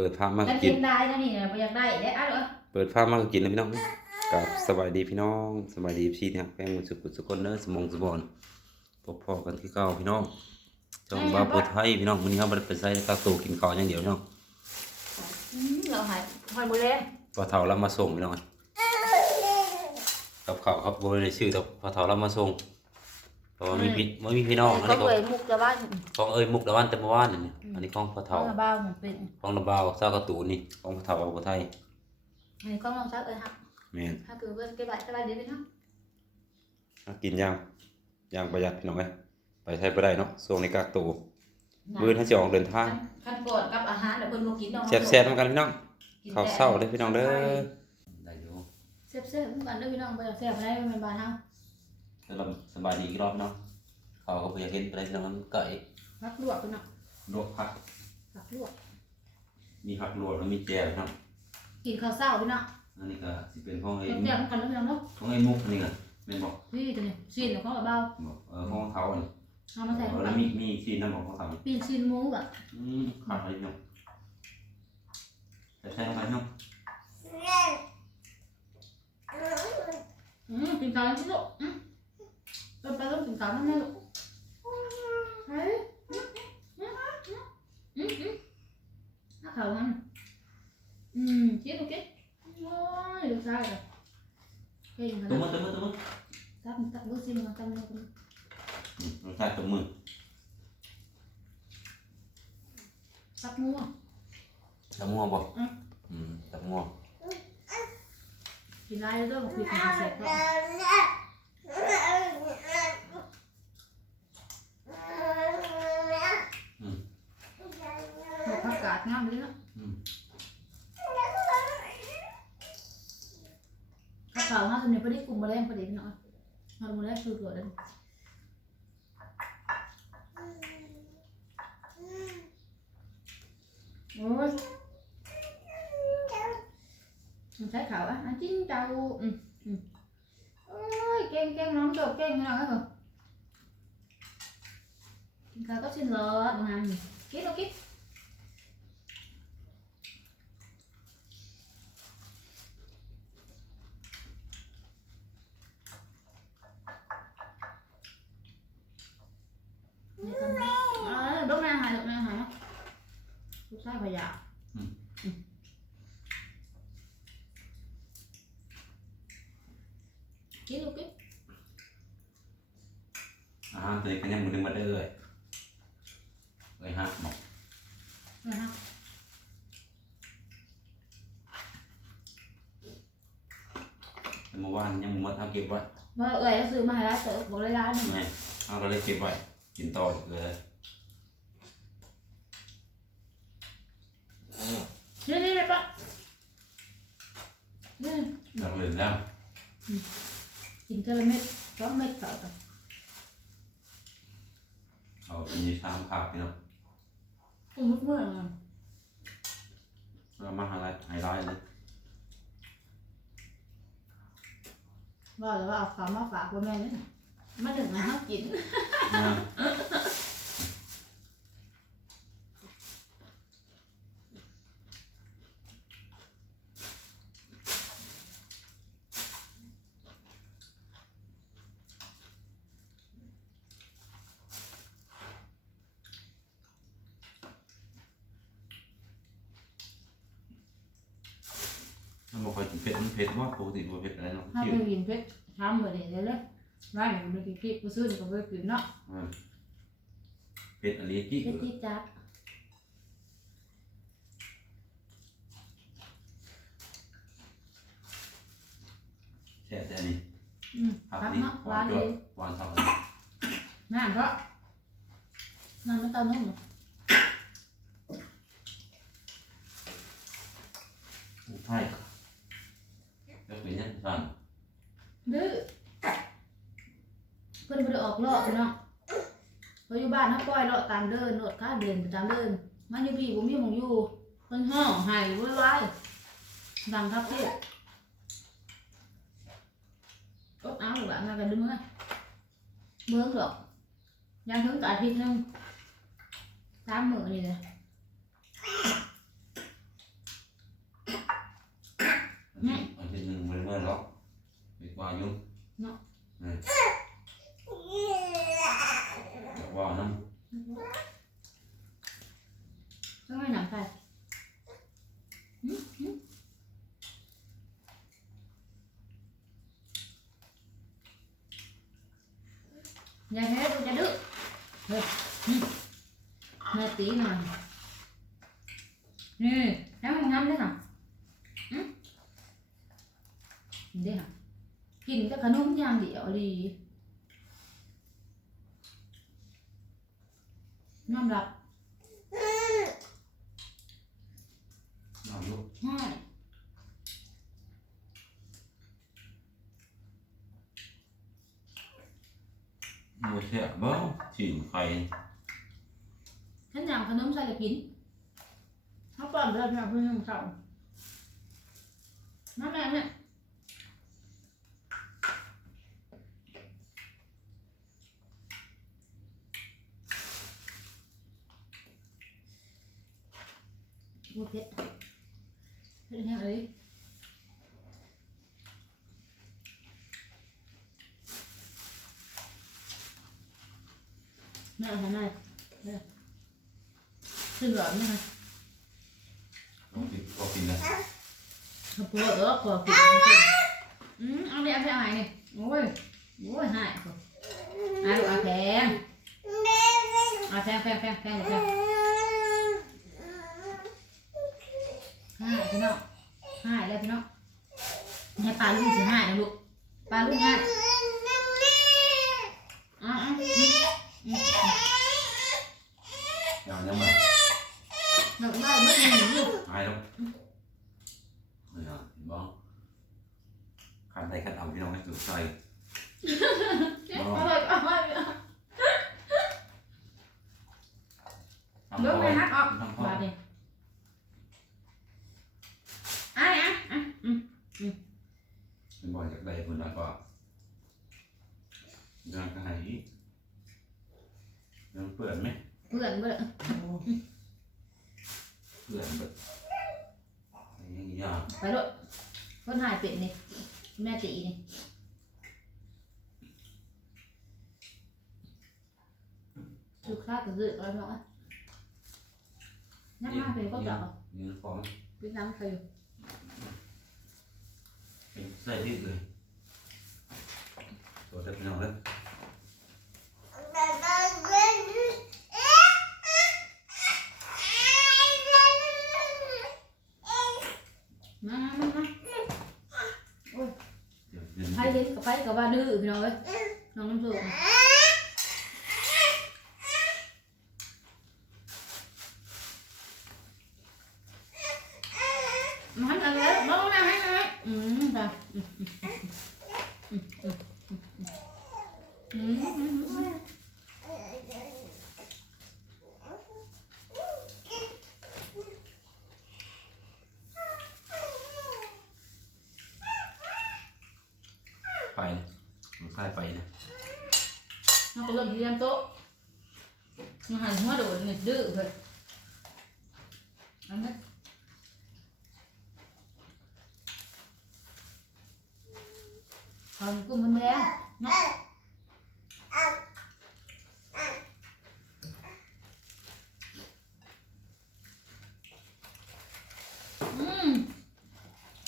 เปิดภาพมากันกิกินนได้นะนี่นะบ่อยากได้ได้อะเด้อเปิดภาพมากินเลยพี่น้องกับสบายดีพี่น้องสบายดีพี่นะครับแป้งมือสุกุสุกคนเนอสมองสมบอนพบพอกันที่เก่าพี่น้องจองบาปูไทยพี่น้องวันนี้เราบ่ไปใส่กาตูกินข้าวอย่างเดียวพี่น้องอืมเราหายหอยบ่แลงพอเฒ่าเรามาส่งพี่น้องกับข้าวครับบ่ได้ชื่อแต่พอเฒ่าเรามาส่ง เพราะว่ามีพี่บ่มีพี่น้องอันเขานี้ก็เอ่ยมุกจะบ้านของเอ้ยมุกดาวันแต่เมื่อวานนี่อันนี้ของพอเฒ่าเบ้ามันเป็นของลำบาวซากระตูนี่ของพอเฒ่าบาปูไทยอันนี้ก็ลองซักเอ้ยครับแม่นถ้าคือเพิ่นเก็บไว้สบายดีพี่น้องหากินอย่างอย่างประหยัดพี่น้องเอ้ยไปใช้บ่ได้เนาะส่งในกากตูมื้อถ้าสิออกเดินทางขั้นปวดกับอาหารเดี๋ยวเพิ่นบ่กินดอกแซ่บๆเหมือนกันพี่น้องข้าวเช้าเด้อพี่น้องเด้อได้อยู่ แซ่บๆเหมือนกันเด้อพี่น้องบ่อยากแซ่บได้มันเป็นบ้านเฮา แล้วเราสบายดีอีกรอบเนาะเขาก็บ่อยากเห็นอะไรพี่น้องมันไก่ผักลวกพี่น้องลวกผักผักลวก มีผักลวกแล้วมีแจ่วพี่น้องกินข้าวเช้าพี่น้องอันนี้ก็สิเป็นของไอ้แซ่บเหมือนกันเด้อพี่น้องเนาะของไอ้มุกอันนี้ก็แม่นบอกนี่ตัวนี้ซีนของเบาบอกเออของเขาอันนี้เอามาใส่เอเข้าอไปแล้วมีมีซีนน้ำบอกของเขาปีนซีนหมูอะอืมขาดอะไรพี่น้องแต่ใช่ลงไปพี่น้องอืมกินข้าวที่ลูกอืมไปไปต้องกินข้าวนั่นแม่ลูกเฮ้ยอืมอืมอืมอืมนักข่าวมันอืมกินลูกกินโอ้ยดูซ่าเลยเก่งขตัวนาดมื 너 빼도 진짜 안 하면 응? thấy, 응? 아 가원 음 뒤에도 깨? 와 이거 잘해 cái gì tụm ơi tụm ơi tụm ơi cắt cắt bớt xin mà cắt luôn ừ, nó sai tụm ơi cắt mua. Cắt mua không ừ. Ừ cắt mua. Thì lai đó một khi không sạch 하면은 음. vào ha thì mình phải đi cùng bà em phải đến nữa hoặc một lát cửa đây ôi. Mình thấy khẩu á nó chín trâu ừ. ừ. ôi kem kem nóng được kem như nào hết rồi chúng ta có xin lờ bằng hàng kít đâu kít? Ờ, đốt ra hài, đốt ra hài. Đốt sai phải dạ. Kí đâu kí. À, thì cái nhà mình đừng bật đây rồi. Rồi ha, một. Rồi ha. Mà qua nhà mình mất thao kịp vậy. Vâng, ơi, nó giữ mà hài lá lấy lá này. Này, nó lấy kịp vậy. ก่งเก่งน้องจบเก่งพี่น้องครับผมกินข้าวก็ชิ้นรสงามกินเอากินนี่ทำไมเออลูกแม่หายลูกแม่หายลูกชายพยาอืมกินลูกกินอาหารตัวนี้ก็ยังมือดึงมาได้เลยเอ้ยฮะบอกนะฮะแต่เมื่อวานยังหมดเอาเก็บไว้เมื่อเอ่ยก็ซื้อมาให้ร้านเต๋อบอกเลยร้านหนึ่งไงเอาก็เลยเก็บไว้กินต่ออีกเลยนี่นี่เลยปะนี่หลักเลยแล้วกินเทอละเม็ดสองเม็ดต่อต่อเอามีชามผักพี่น้องคุ้มเมื่อไงเรามาไฮไลท์ไฮไลท์เลยว่าแต่ว่าเอาขาวมาฝากพ่อแม่นี่น่ะ มาถึงนะฮะกิน นะมันบอกว่ากินเผ็ดมันเผ็ดว่าปกติบ่เผ็ดอะไรเนาะ ถ้า คิว ไปกินเพชรทำเหมือนเดิมเลย ร้านไหนก็ไม่กินกิ๊กกูซื้อนี่ก็ไม่กินเนาะอืมเผ็ดอะไรกี่เพชรจี๊ดจ๊าดแช่แต่อันนี้อืมผักครับนี่เนาะหวาร้านนจ้วเลยหวานชอบนั่นเพราะนั่นไม่ต้องนุ่มใเลาะเนาะเราอยู่บ้านเขาปล่อยเลาะตามเดินโดดข้าเดินไปตามเดินมาอยู่พี่ผมอยู่ผมอยู่เพิ่นห้องหายวุ่นวายดังครับพี่ก็เอาหรือว่ามากันด้วยมั้งเมื่อหรอกยังถึงกับอาทิตย์นึงสามหมือนนี่เลยอาทิตย์นึงเมื่อเหรอกมีกว่ายุ่งเนาะ ก็ไม่หนักไปอย่าเฮ็ดอย่าดื้อเฮ็ดมาตีหน่อยนี่แล้วมันน้ำได้หรออืมได้หรอกินแต่ขนมยางดียวดี năm lập làm luôn. Hai. Xe bao chỉnh khay thế nào có nấm ra là kín hấp bẩn ra nhà phương hàng trọng nó mẹ mẹ một kiện Thế nhà đấy. Này thế này Đây. Xin rộn nha này. Có thịt, có thịt này. Không có nữa, có thịt Ừ, ăn đi, ăn đi, ăn này Ôi, ôi, hại. Ai được ăn kèm À, kèm, kèm, kèm, kèm, kèm หลอดไหมคะต้องกินก็กินแล้วข้าวโพดเออขอกินอืมเอาไปเอาไปเอาไหนนี่โอ้ยโอ้ยหายเอาลูกเอาแพงเอาแพงแพงแพงแพงแพงหายพี่น้องหายแล้วพี่น้องให้ปลาลูกสิหายนะลูกปลาลูกหายอ๋ออ๋ออืมอืมเอายังมาดอกไม้เมื่อกี้ลูกหายแล้วนี่ฮะเห็นบ่ขันใดขันเอาพี่น้องให้สุดใจเอาเลยเอาเลยทำเดี๋ยวพ่อไปฮักออกทำพ่อบาดเนี่ย ยังก็ให้อีกยังเปื่อนไหม เพื่อนเพื่อน เปื่อนเบิดยังยาก ไปด้วยคนหายเป็ดนี่แม่ตีนี่สุขภาพก็คืออะไรเนาะนักมาเป็นก็จับ ยืนฟ้อง พี่น้ำเคย เป็นใส่ดิบเลย ตัวเด็กน้องเลย มามามา เดี๋ยวยืน ไปเล่นกับไปกับว่าดื้อพี่น้องเอ้ยน้องน้ำสุกมันอะไรบ้างนะให้นะอืมจ้ะ ไปมันใส่ไปนะ nó có lần đi ăn tốt nó hành hóa đồ nghịch đự vậy ăn hết còn cùng mình đen nó Ừm,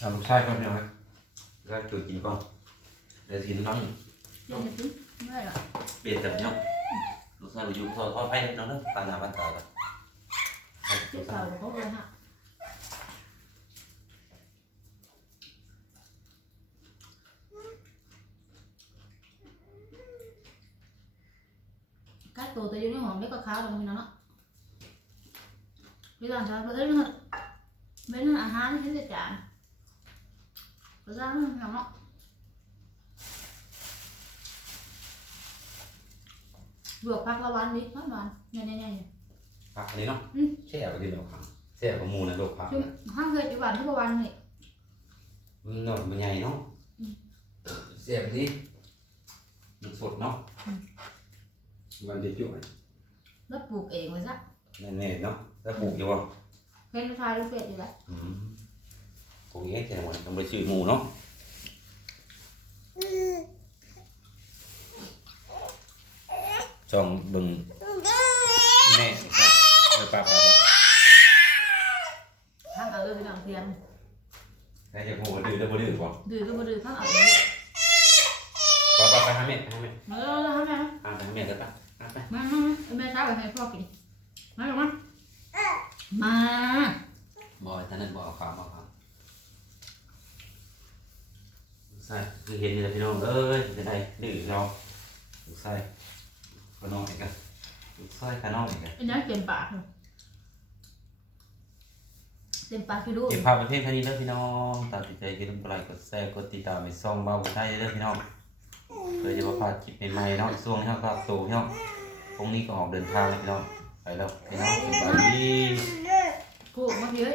ทำลูกชายก่อนยังไงได้ตัวกินก่อนเดี๋ยวกินน้อง chưa nhập tí mới là เปลี่ยนจากเนาะลูกชา để gì nó nóng biệt tập nhau lúc sau dùng thôi thôi phải nó nó tàn là bàn tờ rồi. Hãy subscribe cho kênh Ghiền Mì Gõ Để không bỏ lỡ những biết có khá rồi nó bây giờ sao? Bữa đến bên nó là hai nó chín để trả bữa ra nó không. nó vừa phát là bán đi hết bán nhanh nhanh nhanh ผักอันนี้เนาะอืม แช่ไปดิเนาะครับแช่กับหมูนะลูกผัก chứ hai người chỉ bán cái bán này มันหน่อยมันใหญ่เนาะอืมแช่ไปดิมันสดเนาะอืมมันจะจุ่ย rất buộc ế mới ra แน่ๆเนาะแล้วปลูกอยู่บ่ cái nó thay nó phết gì đấy อืมปลูกเองแต่หมดต้องไปซื้อหมูเนาะ จองเบิ่งแม่ครับไปป่าป่าป่า อพี่น้องเทียม ใครจะโหดื้อแล้วบ่ดื้อบ่ ดื้อก็บ่ดื้อข้างเอาเลย ไปไปไปหาแม่ไปหาแม่ มาแล้วแล้วทำไง อ่าไปหาแม่กันปะอ่ะไป มามามาแม่ช้าไปให้พ่อกินมาลงมามา บ่ท่านนั้นบ่เอาข้าวมาครับใส่คือเห็นนี่แหละพี่น้องเอ้ยจะได้ดื้อเราใส่ ขนมอีกกันใส่ขนมอีกกันเป็นยังเต็มปากเลยเต็มปากคือดูเก็บภาพประเภทแค่นี้เด้อพี่น้องตามติดใจกินกดไลค์กดแชร์กดติดตามไปซ่องเบาใช่เด้อพี่น้องเพื่อจะมาพลาดคลิปใหม่ๆเนาะช่วงนี้เราก็โตพี่น้องพรุ่งนี้ก็ออกเดินทางแล้วพี่น้องไปแล้วพี่น้องสบายดีกูมาเยอะ